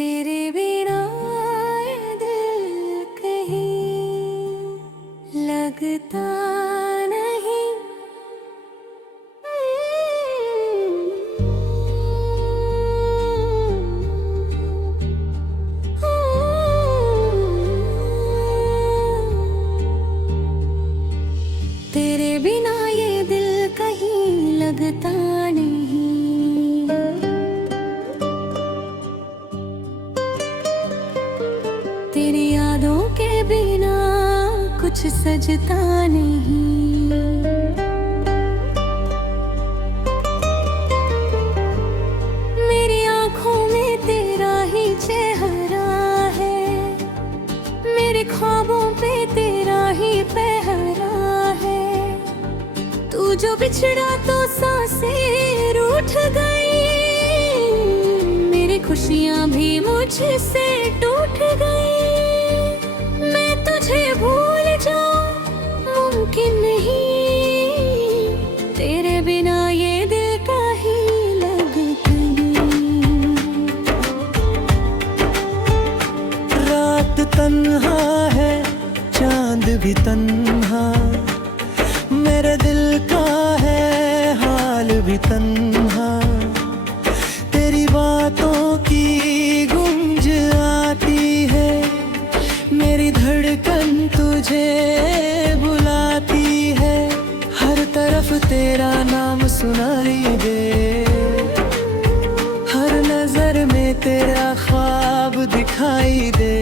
तेरे बिना ये दिल कहीं लगता नहीं। तेरे बिना ये दिल कहीं लगता नहीं। तेरी यादों के बिना कुछ सजता नहीं। मेरी आंखों में तेरा ही चेहरा है, मेरे ख्वाबों पे तेरा ही पहरा है। तू जो बिछड़ा तो सांसें रूठ गई, मेरी खुशियां भी मुझसे टूट गई। मैं तुझे भूल जाऊं मुमकिन नहीं, तेरे बिना ये दिल कहीं लगता नहीं। रात तन्हा है, चांद भी तन्हा, मेरे दिल का है हाल भी तन्हा। तेरी बातों की गूंज आती है, मेरी धड़कन तुझे बुलाती है। हर तरफ तेरा नाम सुनाई दे, हर नजर में तेरा ख्वाब दिखाई दे।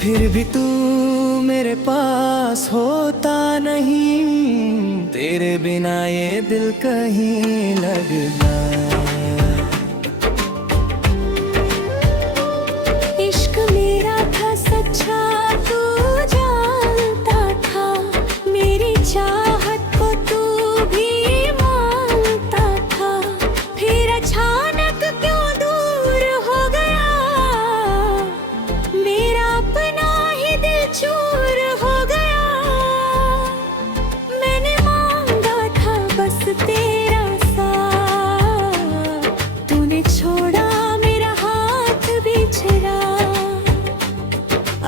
फिर भी तू मेरे पास होता नहीं, तेरे बिना ये दिल कहीं लगता। इश्क मेरा था सच्चा तू जानता था, मेरी चाहत को तू भी मानता था। फिर अचानक क्यों दूर हो गया, मेरा अपना ही दिल चूर हो गया। मैंने मांगा था बस तेरा साथ, तूने छोड़ा मेरा हाथ बिछड़ा।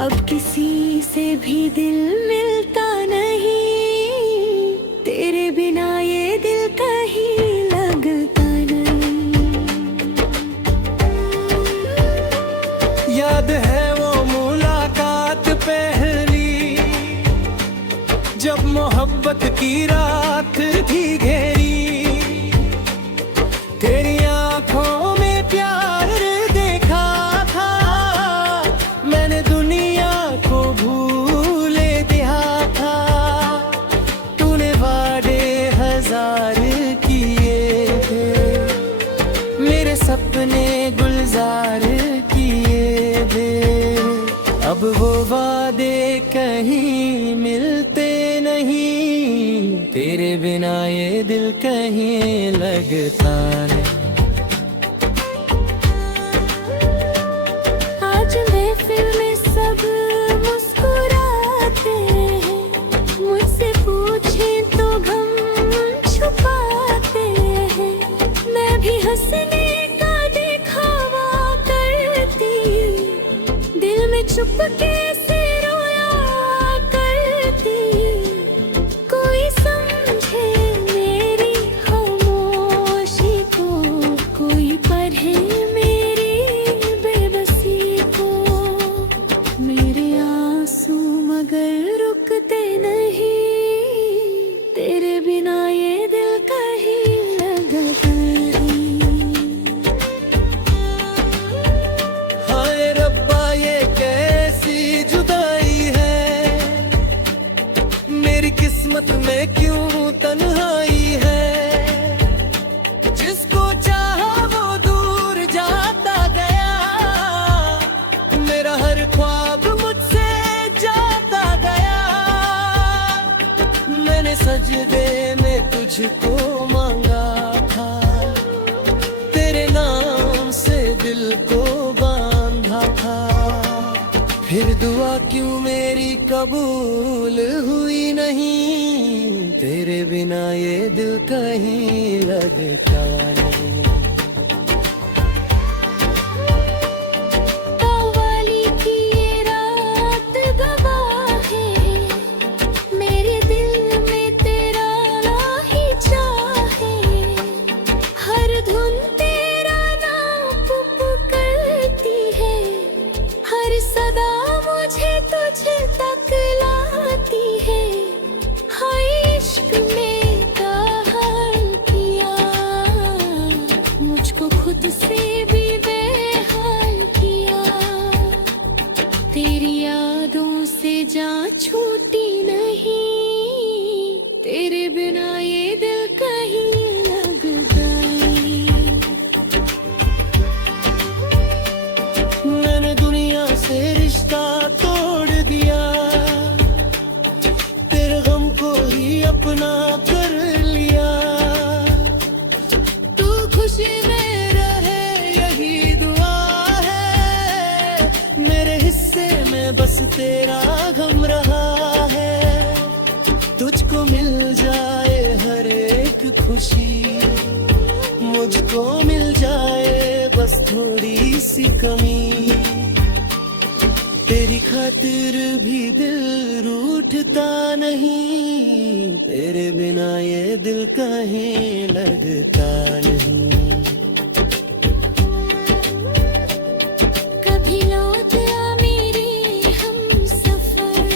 अब किसी से भी दिल मिलता नहीं, तेरे बिना ये दिल कहीं लगता नहीं। याद है वो मुलाकात पहली, जब मोहब्बत की रात थी घेरी। तेरी आंखों में प्यार देखा था, मैंने दुनिया को भूले दिया था। तूने वादे हजार किए थे, मेरे सपने गुलजार किए थे। अब वो वादे कहीं मिलते नहीं, तेरे बिना ये दिल कहीं लगता नहीं। आज महफिल में सब मुस्कुराते हैं, मुझसे पूछें तो गम छुपाते हैं। मैं भी हंसने का दिखावा करती, दिल में चुपके से रोया करती। कोई समझे मेरी खामोशी को, कोई पढ़े मेरी बेबसी को। मेरे आंसू मगर रुकते नहीं, तेरे बिना ये दिल कहीं लगता नहीं। हाय रब्बा ये कैसी जुदाई है, मेरी किस्मत में क्यों तन्हाई है। जिसको चाहा वो दूर जाता गया, मेरा हर ख्वाब मुझसे जाता गया। मैंने सजदे में तुझको मांगा था, तेरे नाम से दिल को बांधा था। फिर दुआ क्यों मेरी कबूल हुई नहीं, तेरे बिना ये दिल कहीं लगता नहीं। छूटी नहीं, तेरे बिना ये दिल कहीं लगता नहीं। मैंने दुनिया से रिश्ता तोड़ दिया, तेरे गम को ही अपना कर लिया। तू खुशी में रहे यही दुआ है, मेरे हिस्से में बस तेरा गम रहा है। तुझको मिल जाए हर एक खुशी, मुझको मिल जाए बस थोड़ी सी कमी। तेरी खातिर भी दिल रूठता नहीं, तेरे बिना ये दिल कहीं लगता नहीं। कभी लौट आ मेरे हम सफर,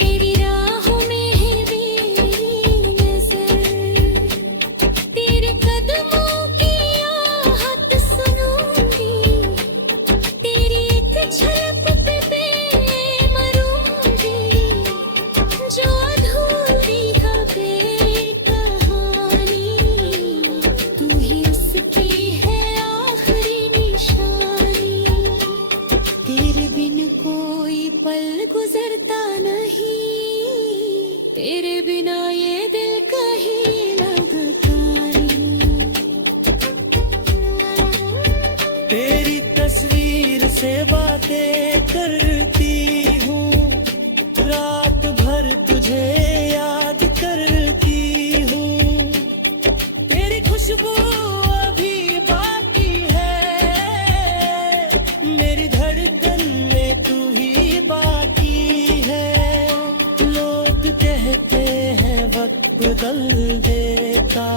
तेरी राहों में है मेरी नजर। तेरे कदमों की आहट सुनूंगी, तेरी एक झलक पे मरूंगी। जो अधूरी है कहानी, तू ही उसकी है आखिरी निशानी। तेरे बिन कोई पल गुजरता नहीं, तेरे बिना ये दिल कहीं लगता नहीं। तेरी तस्वीर से बातें करती हूँ, रात भर तुझे याद करती हूँ। तेरी खुशबू अभी बाकी है, मेरी धड़कन में तू ही बाकी है। लोग कहते हैं वक्त बदल देता,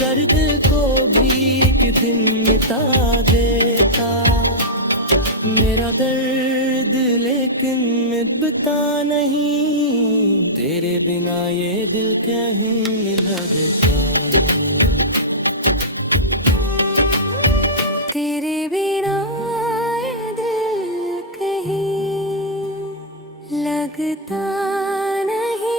दर्द को भी एक दिन मिटा देता। मेरा दर्द लेकिन मिटता नहीं, तेरे बिना ये दिल कहीं लगता। तेरे बिना ये दिल कहीं लगता नहीं।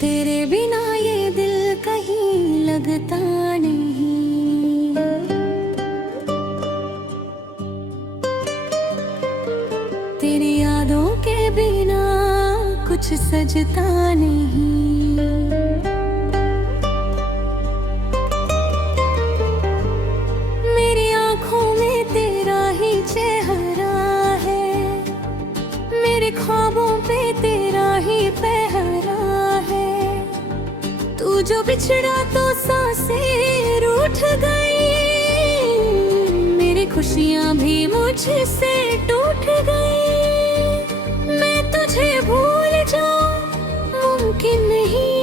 तेरे बिना ये दिल कहीं लगता नहीं। तेरी यादों के बिना कुछ सजता नहीं। मेरी आंखों में तेरा ही चेहरा है, मेरे ख्वाबों पे तेरा ही पहरा है। तू जो बिछड़ा तो सांसें रूठ गई, मेरी खुशियां भी मुझसे टूट गई। मैं तुझे भूल जाऊं मुमकिन नहीं,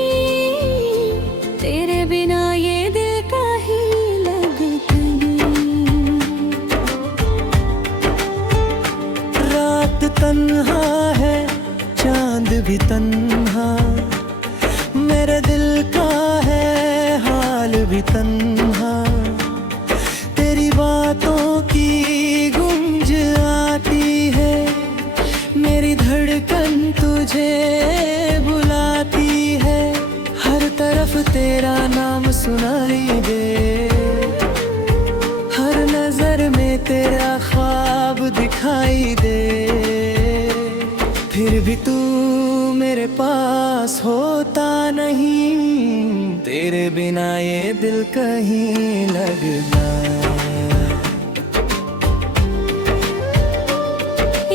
तेरे बिना ये दिल कहीं लगता नहीं। रात तन्हा है, चांद भी तन्हा, मेरे दिल का है हाल भी तन्हा। तेरी बातों की गूंज आती है, मेरी धड़कन तुझे बुलाती है। हर तरफ तेरा नाम सुनाई दे, हर नजर में तेरा ख्वाब दिखाई दे। फिर भी तू मेरे पास होता नहीं, तेरे बिना ये दिल कहीं लगता।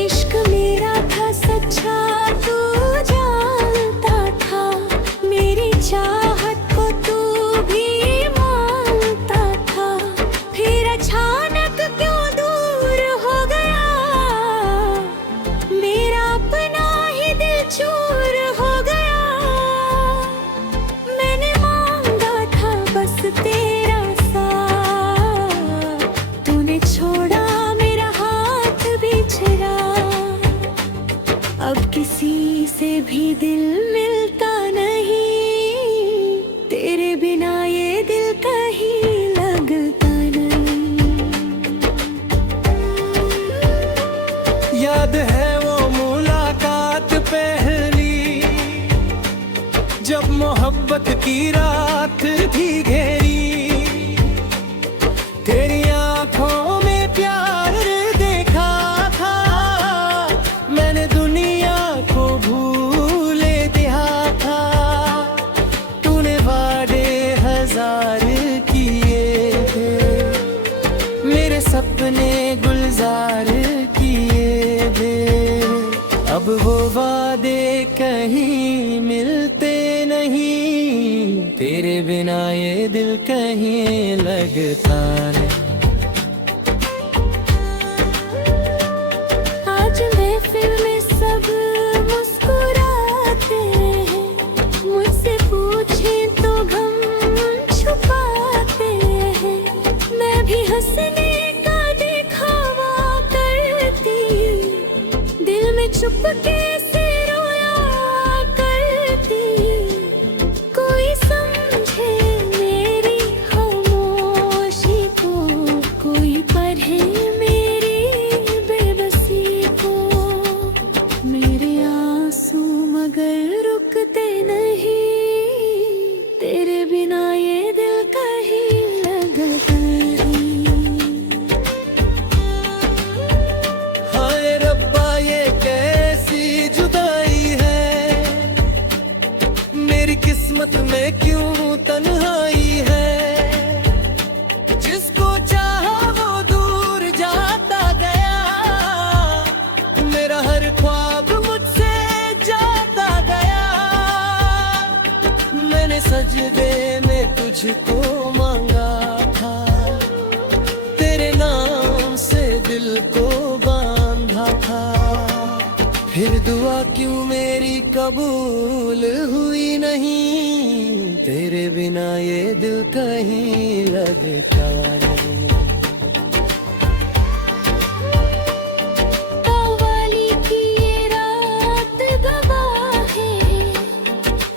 इश्क मेरा था सच्चा, तू जानता था, मेरी चाहत को तू भी मानता था। फिर अचानक क्यों दूर हो गया, मेरा अपना ही दिल चूर हो गया। मैंने मांगा था बस तेरा साथ, याद है वो मुलाकात पहली, जब मोहब्बत की रात थी घेरी। तेरी आंखों में प्यार देखा था मैंने, दुनिया को भूले दिया था। तूने वादे हजार किए थे, मेरे सपने गुलजार किए थे। अब वो वादे कहीं मिलते नहीं, तेरे बिना ये दिल कहीं लगता नहीं। आज महफिल में सब मुस्कुराते हैं, मुझसे पूछें तो गम छुपाते हैं। मैं भी हंसने का दिखावा करती, दिल में चुपके से रोया करती। कोई समझे मेरी खामोशी को, कोई पढ़े मेरी बेबसी को। मेरे आंसू मगर रुकते नहीं, तेरे बिना ये दिल कहीं लगता नहीं। हाय रब्बा ये कैसी जुदाई है, मेरी किस्मत में क्यों तन्हाई है। जिसको चाहा वो दूर जाता गया, मेरा हर ख्वाब मुझसे जाता गया। मैंने सजदे में तुझको मांगा था, तेरे नाम से दिल को बांधा था। फिर दुआ क्यों मेरी कबूल हुई नहीं, तेरे बिना ये दिल कहीं लगता नहीं। कव्वाली की ये रात गवाह है,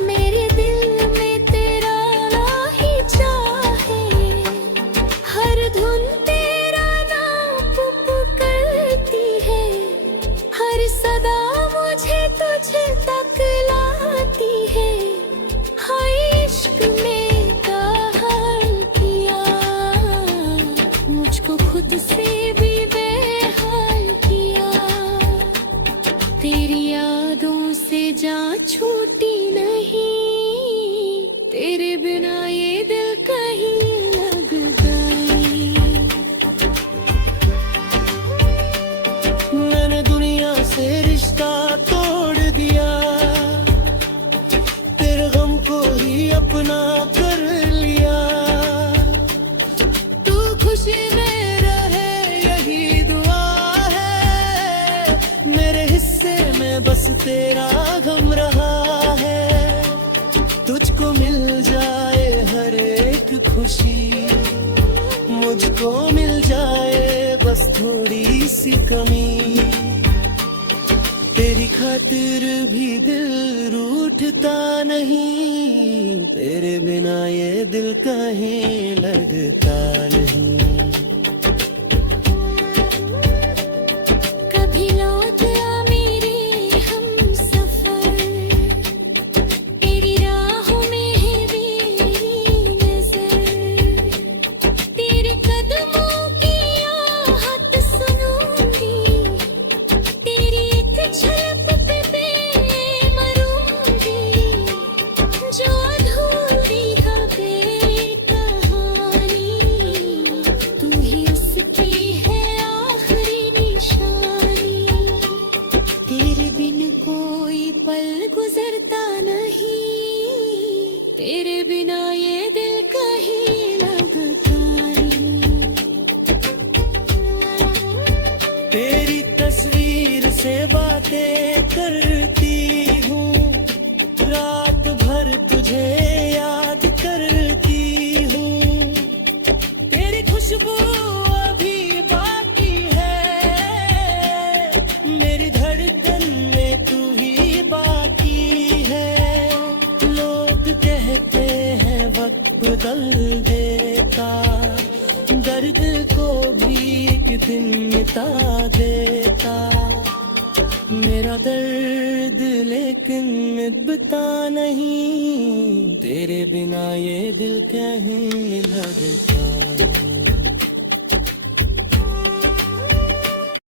मेरे दिल में तेरा ही चाहे। हर धुन तेरा नाम पुकारती है, हर सदा मुझे तुझ तक लाती है। हाय इश्क में कहाल किया, मुझको खुद से भी बेहाल किया। तेरी यादों से जान छूटी नहीं, तेरे बिना ये दिल कहीं लगता नहीं। मैंने दुनिया से रिश्ता तोड़ दिया, तेरे गम को ही अपना कर लिया। तू खुशी में रहे यही दुआ है, मेरे हिस्से में बस तेरा गम रहा है। तुझको मिल जाए हर एक खुशी, मुझको मिल जाए बस थोड़ी सी कमी। तेरी खातिर भी दिल रूठता नहीं, तेरे बिना ये दिल कहीं लगता नहीं। कभी लौट आ मेरे हम सफर, तेरी राहों में है मेरी नजर। तेरे कदमों की आहट सुनूंगी, तेरी एक झलक पे मरूंगी। जो अधूरी है कहानी, तू ही उसकी है आखिरी निशानी। तेरे बिन कोई पल गुजरता नहीं, तेरे बिना ये दिल कहीं लगता नहीं। तेरी तस्वीर से बातें करती हूँ, रात भर तुझे याद करती हूँ। तेरी खुशबू अभी बाकी है, मेरी धड़कन में तू ही बाकी है। लोग कहते हैं वक्त बदल देता, दर्द को भी एक दिन मिटा देता। मेरा दर्द लेकिन मिटता नहीं, तेरे बिना ये दिल कहीं लगता।